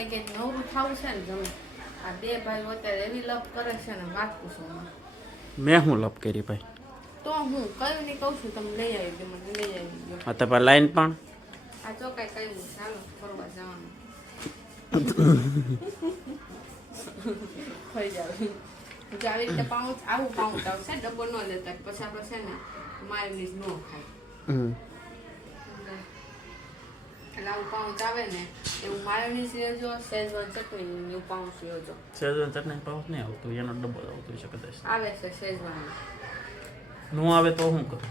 થાય કે નવરું થાવું છે ને તમે આ બે ભાઈ અત્યારે એવી લપ કરે છે ને વાત પૂછો મેં હું લપ કરી ભાઈ તો હું કયું નહીં કહું છું તમે લઈ આવી દો મને લઈ આવી દો આ તમારે લાઈન પણ આ ચોકાઈ કહ્યું ચાલો ફરવા જવાનું થઈ જાવ જો આવી રીતે આવું પાઉચ આવશે ડબ્બો ન લેતા પછી આપણે છે ને માયોનીઝ ન ખાય એટલે આવું પાઉચ આવે ને એવું માયોનીઝ લેજો શેઝવાન ચટણી એવું પાઉચ લેજો શેઝવાન ચટણી પાઉચ નહીં આવતું એનો ડબ્બો આવતો છે કદાચ આવે છે શેઝવાન નો આવે તો શું કરું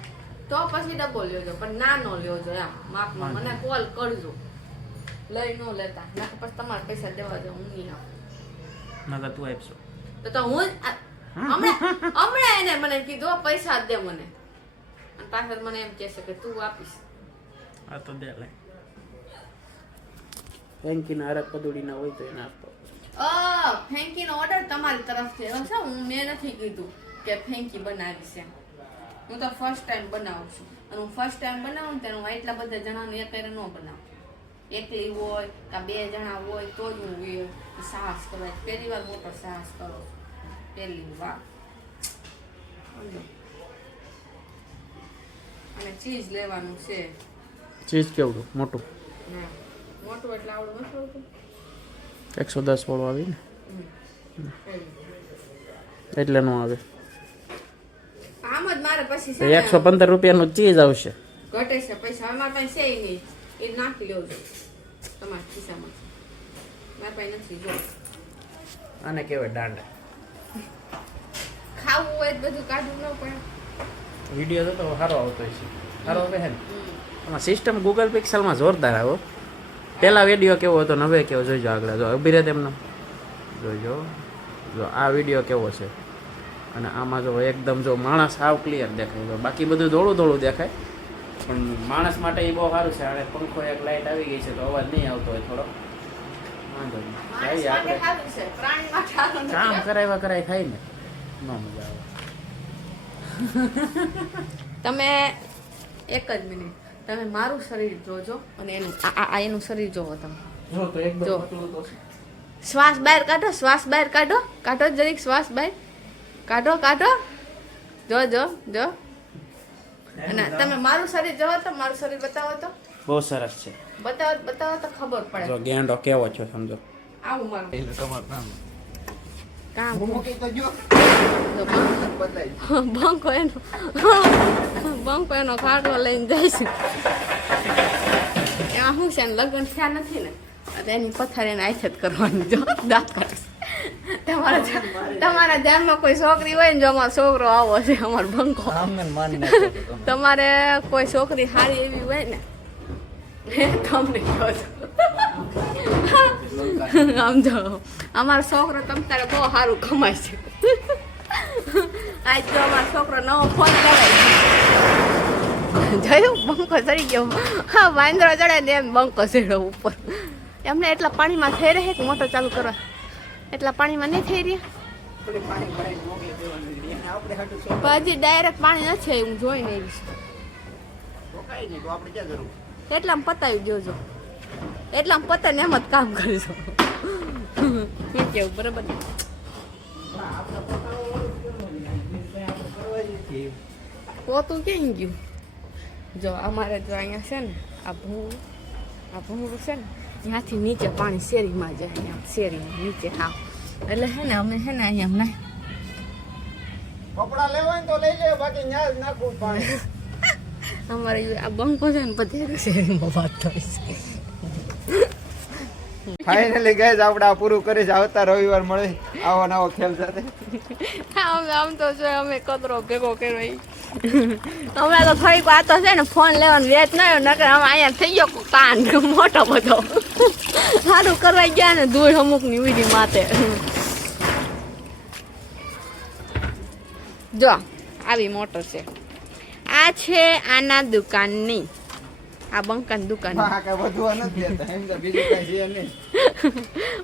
તો પછી ડબ્બો લેજો પણ ના નો લેજો એમ માપમાં મને કોલ કરજો લઈ ન લેતા ના પછી તમારે પૈસા દેવા દો હું નહીં આવું ના તું આપશો તો હું હમણાં એને મને કીધું પૈસા દે મને અને પાછળ મને એમ કહેશે કે તું આપીશ આ તો દે લે ફેંકીના અરક પદુડીના હોય તો એને આપતો ફેંકીનો ઓર્ડર તમારી તરફથી આવ્યો છે હું મેં નથી કીધું કે ફેંકી બનાવી છે હું તો ફર્સ્ટ ટાઈમ બનાવું છું અને હું ફર્સ્ટ ટાઈમ બનાવું ને ત્યારે હું એટલા બધા જણાનું એક ન બનાવું એકલી હોય કાં બે જણા હોય તો જ હું સાહસ કરવા પહેલી વાર મોટો સાહસ કરો પહેલી વાર અને ચીઝ લેવાનું છે ચીઝ કેવડું મોટું ના મોટું એટલે આવડું નથી આવતું 110 વાળું આવી ને એટલે નો આવે આમ જ મારે પછી 115 રૂપિયાનું ચીઝ આવશે ઘટે છે પૈસા અમારા પાસે છે નહીં એ નાખી લેજો તમારા ખિસ્સામાં મારા પાસે નથી જો આને કહેવાય દાંડા ખાવું હોય તો બધું કાઢવું ન પડે વિડીયો તો સારો આવતો છે સારો આવે છે ને આમાં સિસ્ટમ ગૂગલ પિક્સલમાં જોરદાર આવ્યો પહેલા વિડીયો કેવો હતો ને હવે કેવો જોઈજો આગળ જો અભિરેત એમનો જોઈજો જો આ વિડીયો કેવો છે અને આમાં જો એકદમ જો માણસ સાવ ક્લિયર દેખાય બાકી બધું ધોળું ધોળું દેખાય પણ માણસ માટે એ બહુ સારું છે અને પંખો એક લાઈટ આવી ગઈ છે તો અવાજ નહીં આવતો હોય થોડો વાંધો નહીં આપણે કામ કરાવ્યા કરાય થાય ને ન મજા આવે તમે એક જ મિનિટ તમે મારું શરીર જોજો અને એનું આ એનું શરીર જોવો તમે જો તો એકદમ જો. પતલું તો છે. શ્વાસ બહાર કાઢો શ્વાસ બહાર કાઢો કાઢો જરીક શ્વાસ બહાર કાઢો કાઢો જો જો જો અને તમે મારું શરીર જોવો તો મારું શરીર બતાવો તો બહુ સરસ છે બતાવો તો ખબર પડે જો ગેંડો કેવો છો સમજો આવું મારું કામ બંકો એનો ખાટલો લઈને જાય છે એમાં શું છે ને લગ્ન થયા નથી ને એટલે એની પથારી એને આઈથે જ કરવાની જો દાંત કાઢે તમારા ધ્યાનમાં કોઈ છોકરી હોય ને જો અમારો છોકરો આવો છે અમારો બંકો તમારે કોઈ છોકરી સારી એવી હોય ને તમને કહો છો સમજો અમારો છોકરો તમ તારે બહુ સારું કમાય છે આજ તો અમારો છોકરો નવો ફોન લેવાય જોયું બંકો ચડી ગયો હા વાંદરો ચડે ને એમ બંકો ચડ્યો ઉપર એમને એટલા પાણીમાં થઈ રહે કે મોટર ચાલુ કરવા એટલા પાણીમાં નહીં થઈ રહ્યા હજી ડાયરેક્ટ પાણી નથી હું જોઈને આવીશ એટલામાં પતાવી દેજો એટલામાં પતાવીને એમ જ કામ કરજો શું કેવું બરાબર પોતું કેમ ગયું જો અમારે જો અહીંયા છે ને આ ભૂંગળું છે ને ત્યાંથી નીચે પાણી શેરીમાં જાય આમ શેરીમાં નીચે હા એટલે હે ને અમે છે ને અહીંયા ના કપડા લેવાય તો લઈ લે બાકી ન્યા નાખું પાણી અમારે આ બંકો છે ને બધે શેરીમાં વાત થાય છે ફાઇનલી ગાઈસ આપણે આ પૂરું કરીશ આવતા રવિવાર મળે આવો નવો ખેલ સાથે આમ તો છે અમે કતરો ભેગો કર્યો હમણાં તો થોડીક વાતો છે ને ફોન લેવાનો વેચ ન આવ્યો નકર અમે અહીંયા થઈ ગયો કાન મોટો બધો સારું કરવા ગયા ને ધૂળ અમુકની વીડી માથે જો આવી મોટર છે આ છે આના દુકાનની આ બંકાની દુકાન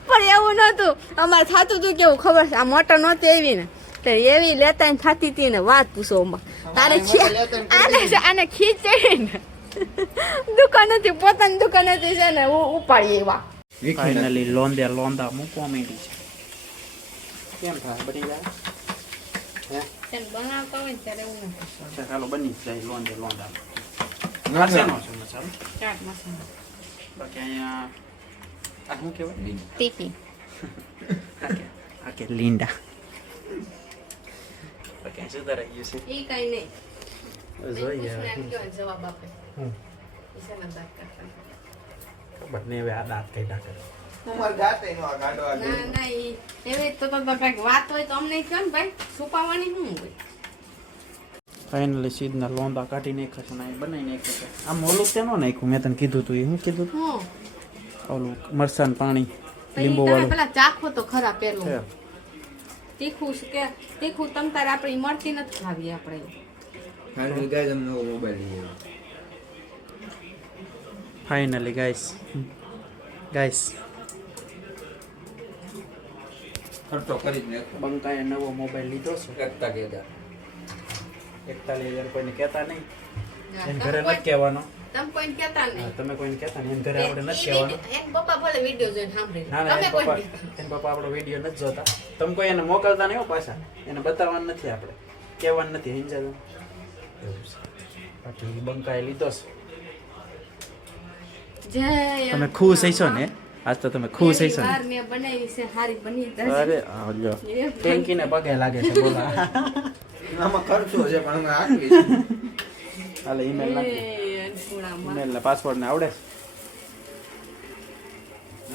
પણ એવું નતું અમારે થતું હતું કેવું ખબર છે આ મોટર નહોતી એવી ને તો એવી લેતા થતી હતી ને વાત પૂછો તારે આને ખીચે ને દુકાન હતી પોતાની દુકાન હતી છે ને ઉપાડી એવા ફાઇનલી લોંદા મૂકવા માંડી છે. કેમ થાય બની જાય? હે તેને બનાવતા હોય ને ત્યારે એવું નથી. અચ્છા ચાલો બની જ જાય લોંદા. ના, શેનો છે મસાલો? ચાટ મસાલો બાકી અહીંયા આ શું કહેવાય? તીખી આ કે લીંડા. બાકી સુધારાઈ ગયું છે. એ કઈ નહીં. જોઈએ પૂછને એમ હવે. કહેવાય જવાબ આપે હમ. ઈશાના દાંત કાઢતા. ખબર નહીં હવે આ દાંત કઈ નાખે. તમારે જાતે નો આ ગાડવા દે. ના ના ઈ એવી તો કઈક વાત હોય તો અમને કહો ને ભાઈ છુપાવવાની શું હોય. ફાઇનલી સીધના લોંદા કાઢી નાખ્યા છે ને અહીં બનાવી નાખ્યા છે. આમ ઓલું તે નો નાખ્યું મેં તને કીધું તું એ શું કીધું તું? હું ઓલું મરસાન પાણી લીંબુ તમે વાળું પેલા ચાખો તો ખરા પેલું છે. તીખું છે કે તીખું તમ તારે આપણી મળતી નથી ખાવી આપણે ફાઇનલી ગાઈસ અમને નવો મોબાઈલ લઈ આવ્યો. ફાઇનલી ગાઈસ ખર્ચો કરી જ નાખ્યો. બંકાએ નવો મોબાઈલ લીધો છે. 41,000. 41,000 કોઈને કહેતા નહીં. એને ઘરે તમે નથી કહેવાનો. કોઈને કહેતા હા, નહીં તમે કોઈને કહેતા નહીં. એને ઘરે આપણે નથી કહેવાનું. એન પપ્પા ભલે વિડિયો જોઈને સાંભળી ના ના તમે એન કોઈ પપ્પા આપણો વિડીયો નથી જોતા. તમે કોઈ એને મોકલતા નહીં હો પાછા. એને બતાવવાનું નથી આપણે. કહેવાનું નથી સમજાતું. એવું છે. બાકી બંકાએ લીધો છે. જય તમે ખુશ હશો ને? આજ તો તમે ખુશ હશો ને? વાર મેં બનાવી છે હારી બની જશે. અરે આ લ્યો ટેન્કીને પગે લાગે છે બોલા. આમાં ખર્ચો છે પણ અમે આટલી હાલે ઈમેલ નાખી. એ અનપૂર્ણામાં. ઈમેલ ને પાસવર્ડ ને આવડે છે?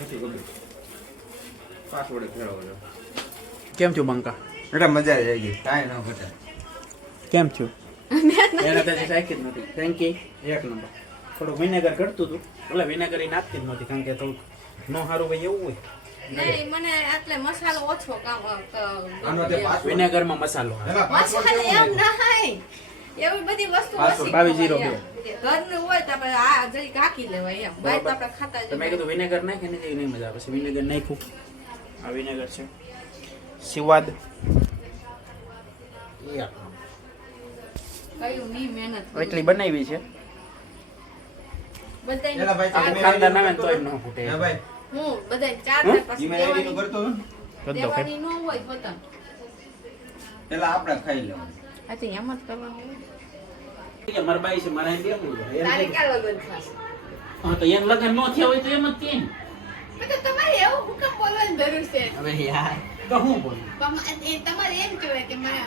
નથી ખબર. પાસવર્ડ ફેરવો છો. કેમ છું બંકા? એટલે મજા આવી ગઈ. કાંઈ ન ઘટે. કેમ છું? એને તો સાચી જ નથી. ટેન્કી એક નંબર. થોડું વિનેગર કરતું હતું. એટલે વિનેગર ઈ નાખતી જ નહોતી કારણ કે થોડું નો સારું ભાઈ એવું હોય. નહીં મને એટલે મસાલો ઓછો કામ આનો તે પાસવર્ડ વિનેગરમાં મસાલો આવે. એમાં પાસવર્ડ મસાલો કેવું એમ હોય? નહીં એવી બધી વસ્તુ પાસવર્ડ ઓછી 2202. ખવાય એમ. ઘરનું હોય તો આપણે આ જરીક હાકી લેવાય એમ બહાર તો આપણે ખાતા જ તો મેં કીધું વિનેગર નાખે ને નહીં મજા આવે. પછી વિનેગર નાખ્યું. આ વિનેગર છે સ્વાદ. કયું નહીં મહેનત કરી. એટલી બનાવી છે. બધાયને એલા ભાઈ, ચાર તમે ખાનદાન આવે ને તોય ન ફૂટે. હા ભાઈ, હું બધાયને ચાર હમ? ને પછી ઈમેલ આઈડી નું કરતો હતો ને? કરી દો કે દેવાની ન હોય પતંગ પેલા આપણે ખાઈ લેવાનું. આ તો એમ જ કરવાનું હોય. મારા બાઈ છે મારા એમ કેવું છે? તારે ક્યાં લગ્ન થશે હા તો એમ લગન ન થયા હોય તો એમ જ કે ને. પણ તો તમારે એવું હુકમ બોલવાની જરૂર છે હવે યાર તો હું બોલું? તમારે એમ કહેવાય કે મારે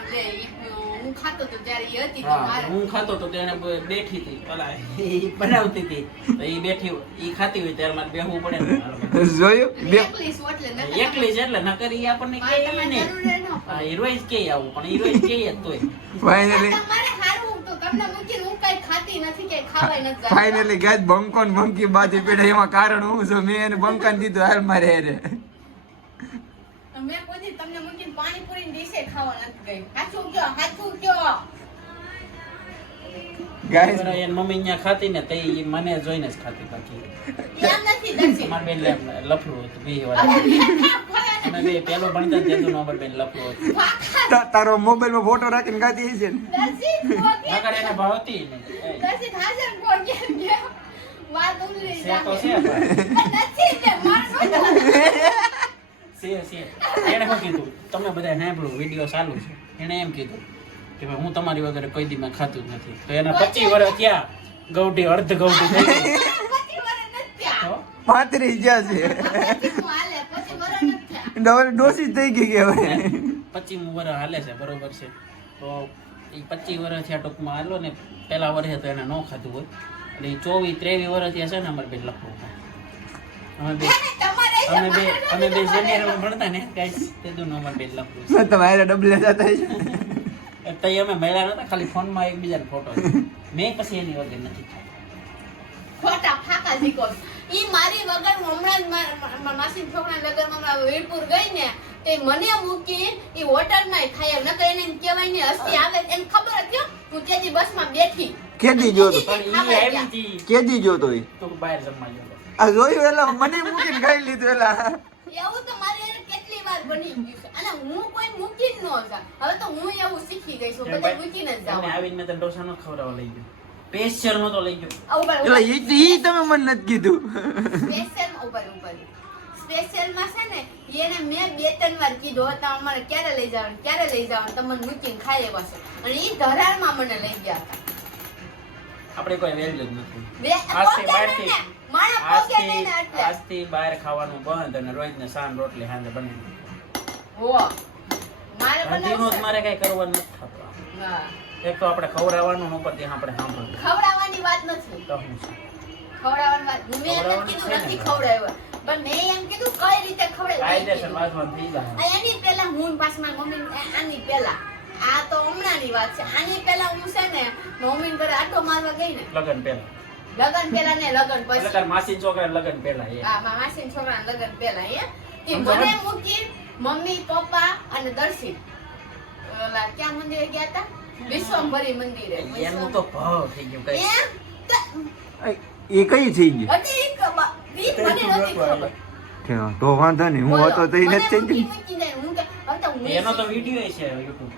હું ખાતો તો ત્યારે એ હતી તો હા, મારે હું ખાતો તો તેને બેઠી હતી પેલા ઈ બનાવતી હતી તો ઈ બેઠી ઈ ખાતી હોય ત્યારે મારે બેહવું પડે ને. જોયું? બે એકલી છું એટલે નકર એકલી જ એટલે નકર ઈ આપણને મારે કે તમારે નહીં. જરૂર ન હા ઈ રોજ કે આવું પણ ઈ રોજ કે જ તોય. ફાઇનલી તમારે હારું તો તમને મૂકીને હું કઈ ખાતી નથી કે ખાવાય નથી જતું. ફાઇનલી ગાઈસ બંકો ને બંકી બાજી પડે એમાં કારણ હું છું. મેં એને બંકાને દીધું હાલ મારે હેરે. મેં કોઈ દી તમને મૂકીને પાણીપુરી ની ડીશે ખાવા નથી ગઈ હાચું કયો ગાઈસ બરાબર, એની મમ્મી અહીંયા ખાતી ને તો ઈ મને જોઈને જ ખાતી બાકી એમ નથી દર્શી મારી બેન લફડું હતું બે વાર અમે બે પેલો ભણતા ને તેનું અમારી બેન લફડું હતું. તારો મોબાઈલ માં ફોટો રાખીને ગાતી હશે ને? નકર એને ભાવતી નહીં. છે તો છે ભાઈ. છે. એણે શું કીધું તમે બધા સાંભળ્યું વિડીયો ચાલુ છે. એણે એમ કીધું કે ભાઈ હું તમારી વગર કોઈ દી મેં ખાતું જ નથી. તો એના 25 વર્ષ થયા ગૌટી અર્ધ ગૌટી થઈ ગઈ. તો 35 ગયા છે. ડોસી થઈ ગઈ કે હવે 25 વર્ષ હાલે છે બરોબર છે. તો એ 25 વર્ષ થયા ટૂંકમાં હાલો ને પેલા વર્ષે તો એને ન ખાધું હોય એટલે 24-23 વર્ષ થયા છે ને અમારે બે લખવું અમે બે જુનિયરમાં ભણતા ને ગાઈસ તેદું અમારે બે લખવું તમારે ડબલે જતા હશે. તો અમે મળ્યા નતા ખાલી ફોનમાં એકબીજાને ફોટો મેં પછી એની વગર નથી ખાધું. ખોટા ફાકા શીખો ઈ મારી વગર હું હમણાં જ માસી છોકરા લગનમાં વીરપુર ગઈ ને તે મને મૂકી ઈ હોટલમાં ખાય નકર એને એમ કહેવાય ને હસતી આવે એને ખબર હતી હું તેજી બસમાં બેઠી કેદી જોતો પણ ઈ આવી હતી કેદી જોતો ઈ? તો બહાર જમવા ગયો હતો. આ જોયું એલા મને મૂકીને ખાઈ લીધું એલા. એવું તો મારી એને કેટલી વાર બની ગયું છે અને હું કોઈ મૂકી જ ન જા હવે તો હું એવું શીખી ગઈ છું બધા મૂકીને જ જાવ એમને આવીને મેં તો ઢોસા નો ખવડાવવા લઈ ગયો. સ્પેશિયલ નતો લઈ ગયો. ઉપર એલા ઈ તમે મને નથી કીધું. સ્પેશિયલ ઉપર સ્પેશિયલ માં છે ને એને મેં 2-3 વાર કીધું હતા અમારે ક્યારે લઈ જવાનું તમને મૂકીને ખાઈ એવા છે અને ઈ ધરાળમાં મને લઈ ગયા હતા આપણે કોઈ વેલ્યુ જ નથી આજથી બહાર ખાવાનું બંધ અને રોજને શાન રોટલી સાંજે બનાવી મારે કઈ કરવાનું નથી થતું એક તો આપણે ખવડાવવાનું ઉપરથી આપણે સાંભળવું ખવડાવવાની વાત નથી તો હું છે ખવડાવવાની વાત મેં એમ કીધું નથી ખવડાવ્યા પણ મેં એમ કીધું કઈ રીતે કાયદેસર ખવડાવ્યા વાતમાં થઈ જાય એની પહેલા હું પાછ મારી મમ્મી આની પહેલા આ તો હમણાંની વાત છે આની પહેલા હું છે ને મમ્મી ઘરે આટો મારવા ગઈ ને લગન પહેલા ને લગન પછી માસી છોકરા લગન પહેલા હા માસી છોકરા લગન પહેલા એ મને મૂકી મમ્મી પપ્પા અને દર્શિત ઓલા ક્યાં મંદિરે ગયા હતા વિશ્વંભરી મંદિરે એનું તો ભાવ થઈ ગયું કઈ એ કઈ થઈ ગયું બધી મને નથી ખબર તો વાંધો નહીં હું હતો તો એ નથી થઈ એનો તો વિડિયો છે YouTube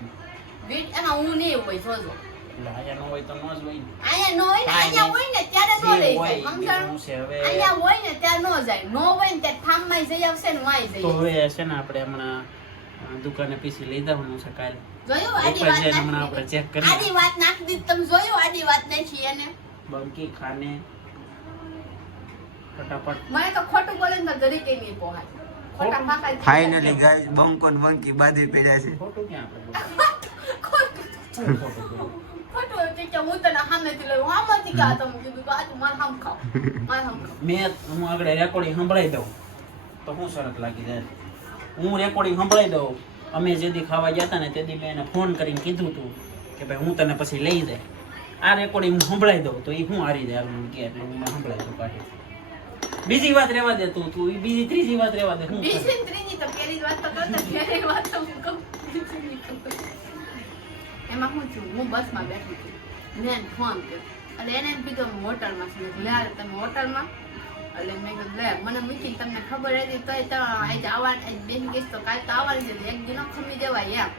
એમાં હું નહીં હોય જોજો એટલે આયા નો હોય તો નો જ હોય ને. અહીંયા હોય ને ત્યારે નો લઈ જાય હોય, સમજાણું એવું છે હવે. અહીંયા હોય ને ત્યારે નો જાય નો હોય ને ત્યારે ઠામમાં જઈ આવશે ને વાય જઈ તો આવશે. હવે છે ને આપણે હમણાં દુકાને પીસી લઈ જવાનું છે કાલે જોયું આડી ઉપર વાત જઈને હમણાં નાખી આપણે ચેક કરી આડી વાત નાખી દીધી તમે જોયું આડી વાત નાખી એને બંકી ખાને ફટાફટ મને તો ખોટું બોલે ને તો ઘરે કઈ નહીં પોહાય ખોટા પાકા થઈ ફાઇનલી ગાઈસ બંકો ને બંકી બાંધી પડ્યા છે ખોટું ક્યાં આપણે જાય. ખોટું ખોટું બોલું. ખોટું હોય કે હું તને સામેથી લઉં આમાંથી કે આ તમે કીધું તો આ તું મારે સામ ખાવ મારે સામ ખાવ હું આગળ રેકોર્ડિંગ સંભળાઈ દઉં તો શું શરત લાગી જાય હું રેકોર્ડિંગ સંભળાઈ દઉં અમે જે દી ખાવા ગયા હતા ને તે દી મેં એને ફોન કરીને કીધું હતું કે ભાઈ હું તને પછી લઈ જાય આ રેકોર્ડિંગ હું સંભળાઈ દઉં તો એ હું હારી જાય મને કે એટલે હું સંભળાઈ દઉં કાઢી બીજી વાત રહેવા દે તું બીજી ત્રીજી વાત રહેવા દે હું કરું? બીજી ને ત્રીજી તો પહેલી જ વાત તો કરતા પહેલી વાત તો હું કહું એમાં હું છું હું બસમાં બેઠી હતી મેં એને ફોન કર્યો એટલે એને એમ કીધું હું હોટલમાં છું મેં કીધું, લે હાલ તમે હોટલમાં એટલે મેં કીધું લે મને મૂકીને તમને ખબર હતી તોય તમે આજે આવવાની બેસી ગઈશ તો કાલ તો આવવાની છે એક દિનો ખમી જવાય એમ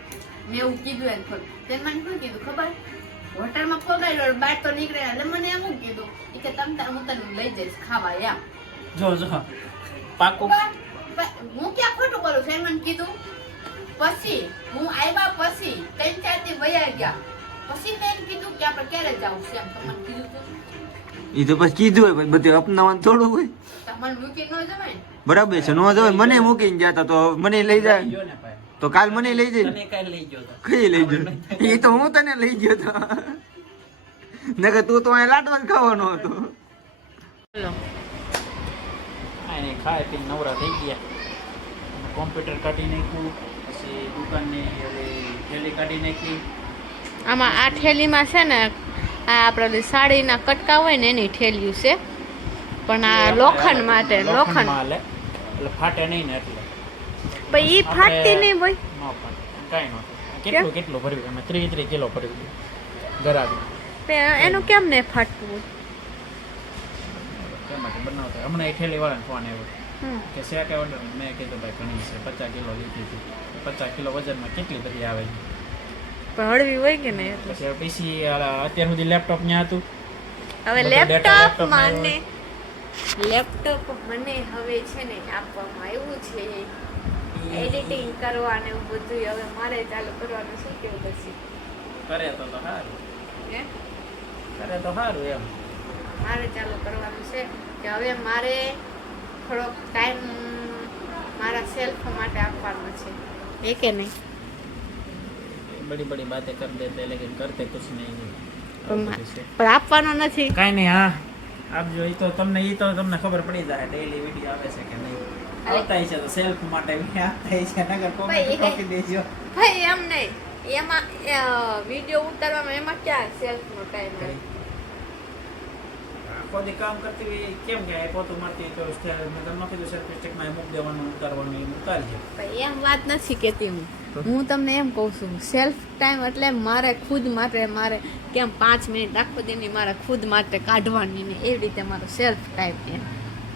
મેં એવું કીધું એને ખબર તેને મને શું કીધું ખબર હોટલમાં પગાડ્યો બહાર તો નીકળે એટલે મને એમ કીધું એ કે તમે તાર હું તને લઈ જઈશ ખાવા એમ જો પાકું હું ક્યાં ખોટું બોલું છું મને કીધું પછી હું આવ્યા પછી 3-4 દી વયા ગયા પછી મેં એમ કીધું કે આપણે ક્યારે જવું છે એમ તમને કીધું તું એ તો પછી કીધું હોય પછી બધું અપનાવવાનું થોડું હોય તમને મૂકી ન જવાય ને બરાબર છે નો જવાય મને મૂકીને ગયા તા તો મને લઈ જાય ગયો ને ભાઈ તો કાલ મને લઈ જાય તને કાલ લઈ ગયો તો કઈ લઈ જાય એ તો હું તને લઈ ગયો તો નકર તું તો અહીંયા લાડવા જ ખાવાનો હતો ચલો આને ખાઈ પીને નવરા થઈ ગયા કોમ્પ્યુટર કાઢી નાખ્યું પછી દુકાનની થેલી કાઢી નાખી આમાં આ થેલીમાં છે ને આ આપણે સાડીના કટકા હોય ને એની થેલીઓ છે પણ આ લોખંડ માટે લોખંડ હાલે એટલે ફાટે નહીં ને એટલે પણ ઈ ફાટતી નહીં ભાઈ ન ફાટે કાંઈ ન થાય કેટલું ભર્યું અમે 30 કિલો ભર્યું ગરાબી એનું કેમ ને ફાટતું તેમાંથી બનાવતા હમણાં એ થેલી વાળાને ફોન આવ્યો હમ કે શેક ઓર્ડર મેં કીધું ભાઈ ઘણી છે 50 કિલો લીધી હતી 50 કિલો વજનમાં કેટલી બધી આવે છે પણ હળવી હોય કે નહીં એટલે પછી પીસી અત્યાર સુધી લેપટોપ ત્યાં હતું હવે બધો data લેપટોપ laptop માં મને લેપટોપ મને હવે છે ને આપવામાં આવ્યું છે એડિટિંગ કરવાનું એવું બધું હવે મારે ચાલુ કરવાનું શું કેવું પછી કરે તો સારું હે કરે તો સારું એમ મારે ચાલુ કરવાનું છે કે હવે મારે થોડોક ટાઈમ મારા સેલ્ફ માટે આપવાનો છે એ કે નહીં બડી બડી બાतें कर देते लेकिन करते कुछ नहीं પણ આપવાનો નથી કાઈ નહીં હા આપજો ઈ તો તમને ખબર પડી જાય ડેઈલી વિડિયો આવે છે કે નહીં આવતા છે તો સેલ્ફ માટે આવતા છે નગર કોમેન્ટ કોપી દેજો ભાઈ એમ નહીં એમાં વિડિયો ઉતારવામાં એમાં ક્યાં સેલ્ફનો ટાઈમ આવે આખો દી કામ કરતી હોય કેમ કે પોતું મારતી તો મેં તમને કીધું સર્ટિફિકેટમાં મૂક દેવાનું ઉતારવાનું એ ઉતારજો ભાઈ એમ વાત નથી કહેતી હું તમને એમ કહું છું સેલ્ફ ટાઈમ એટલે મારે ખુદ માટે મારે કેમ 5 મિનિટ આખો દીની મારે ખુદ માટે કાઢવાની ને એવી રીતે મારો સેલ્ફ ટાઈમ છે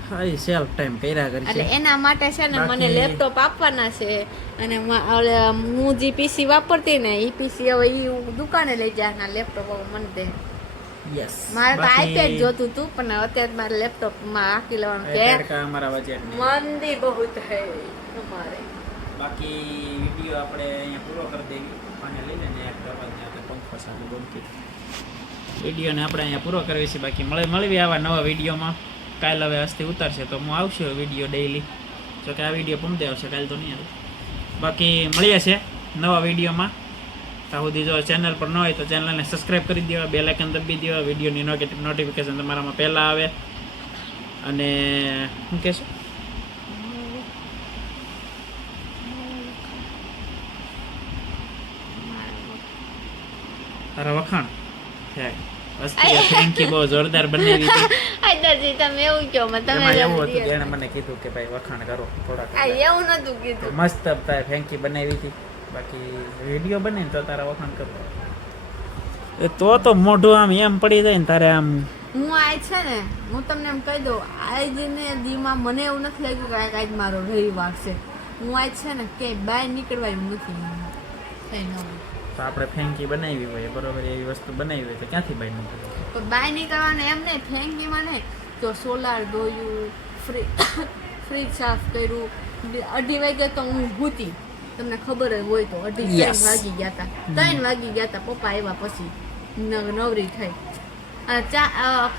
હા એ સેલ્ફ ટાઈમ કર્યા એટલે કરશે એના માટે છે ને મને બાકી- લેપટોપ આપવાના છે અને હું જે પીસી વાપરતી ને એ પીસી હવે એ દુકાને લઈ જાય ના લેપટોપ હવે મને દે યસ મારે તો આઈપેડ જોતું હતું પણ અત્યારે મારે લેપટોપમાં આખી લેવાનું કે અમારા બજેટ મંદી બહુ હૈ અમારે. બાકી વિડીયો આપણે અહીંયા પૂરો કરી દેવી અને લઈ લઈને એક અવાજને પંખો સાથે બોલતી વિડીયોને આપણે અહીંયા પૂરો કરવી છે. બાકી મળવી આવા નવા વિડીયોમાં. કાલ હવે આજથી ઉતારશે તો હું આવશે વિડીયો ડેઈલી. જો કે આ વિડીયો પમતે આવશે, કાલ તો નહીં આવે. બાકી મળીએ છે નવા વિડીયોમાં. ત્યાં સુધી જો ચેનલ પર ન હોય તો ચેનલને સબસ્ક્રાઈબ કરી દો, બેલ આઇકન દબાવી દો, વિડીયોની નોટિફિકેશન તમારામાં પહેલાં આવે. અને શું કહેશો? તારા વખાણ થેન્ક યુ, બહુ જોરદાર બનાવી હતી. આદરજી તમે એવું કહો મને તમે એમાં એવું હતું કે એણે મને કીધું કે ભાઈ વખાણ કરો થોડાક. એવું નતું કીધું. મસ્ત તારે ફેન્કી બનાવી હતી. બાકી વિડીયો બને તો તારા વખાણ કરો તો મોઢું આમ એમ પડી જાય ને તારે આમ. હું આજ છે ને હું તમને એમ કહી દઉં, આજને દીમાં મને એવું નથી લાગ્યું કે આજ મારો રવિવાર છે. હું આજ છે ને ક્યાંય બહાર નીકળવા નથી થઈ ન તો આપણે ફેન્કી બનાવી હોય બરોબર, એવી વસ્તુ બનાવી હોય તો ક્યાંથી બહાર નીકળે? તો બહાર નીકળવાને એમ નહીં, ફેંકીમાં નહીં તો સોલાર ધોયું, ફ્રીજ સાફ કર્યું. 2:30 વાગે તો હું ભૂતી, તમને ખબર જ હોય તો 2:30 વાગી ગયા હતા, 3 વાગી ગયા હતા. પપ્પા આવ્યા પછી નવરી થઈ.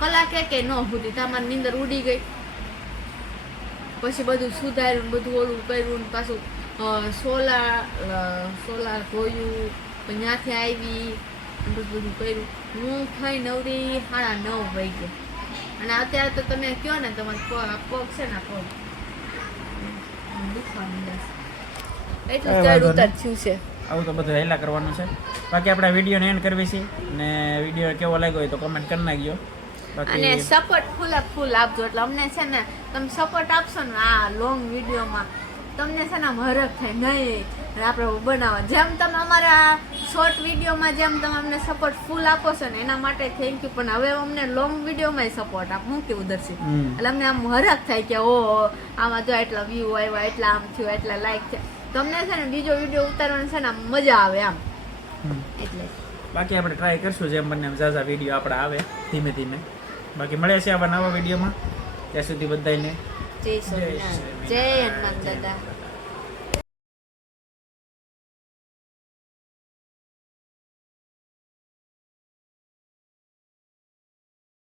કલાકે કે ન ભૂતી તમારી નીંદર ઉડી ગઈ. પછી બધું સુધાર્યું, બધું ઓલું કર્યું, પાછું સોલાર ધોયું, ત્યાંથી આવી બધું કર્યું. હું ખાઈ નવરી 9:30 વાગે. અને અત્યારે તો તમે કહો ને તમારે પગ છે ને પગ દુખવા માંડે છે, એટલું ચડ ઉતર થયું છે. આવું તો બધું હેલા કરવાનું છે. બાકી આપણે વિડીયોને એન્ડ કરવી છે ને વિડીયો કેવો લાગ્યો હોય તો કમેન્ટ કરી નાખજો. અને સપોર્ટ ફૂલ આપજો, એટલે અમને છે ને તમે સપોર્ટ આપશો ને આ લોંગ વિડીયોમાં તમને છે ને આમ હરખ થાય નહીં આપણે બનાવવા. જેમ તમે અમારા શોર્ટ વિડીયોમાં જેમ તમે અમને સપોર્ટ ફૂલ આપો છો ને એના માટે થેન્ક યુ. પણ હવે અમને લોંગ વિડીયોમાં સપોર્ટ આપ. હું કેવું દર્શી, એટલે અમને આમ હરખ થાય કે ઓ આમાં જો એટલા વ્યૂ આવ્યા, એટલા આમ થયું, એટલા લાઈક છે. તમને છે ને બીજો વિડીયો ઉતારવાની છે ને આમ મજા આવે આમ. એટલે બાકી આપણે ટ્રાય કરશું જેમ બંને એમ ઝાઝા વિડીયો આપણે આવે ધીમે ધીમે. બાકી મળે છે આવા નવા વિડીયોમાં. ત્યાં સુધી બધાને જય સ્વામિનારાયણ, જય હનુમાન દાદા.